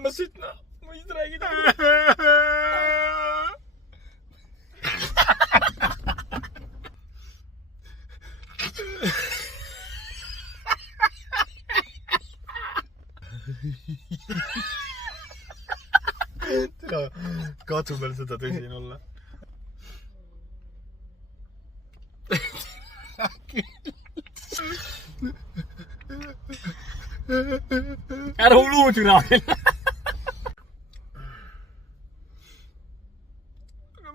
ma sütna. Ma ei räägi taga. Katsu veel seda tõsin olla. Ära uluudina.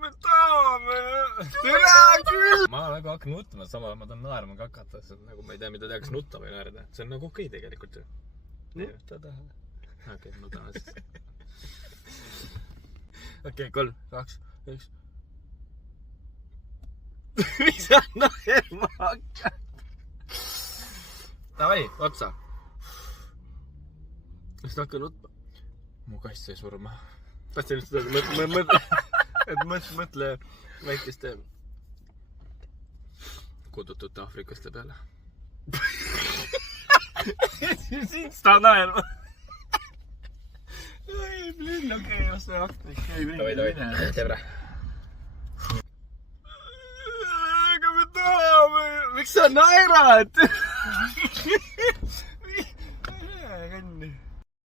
Me tahame. Ma väga hakkan nutma, samal ma tahan naerma kakata, sest nagu ma ei tea, mida tehakse nutta või naerda. See on nagu okei tegelikult ju. Nutta taha. Okei, nutame siis. Okei, 3, 2, 1. Mis sa naerma hakkad? Davai, otsa. Kas ta hakka nutma? Mu kass sai surma. Tahtsin just seda, mõtle väikeste kudutute Afrikaste peale. Siis ta naerma. Ei, blin, okei, osta akti. Davai, teebra. Aga me tahame. Miks sa naerad?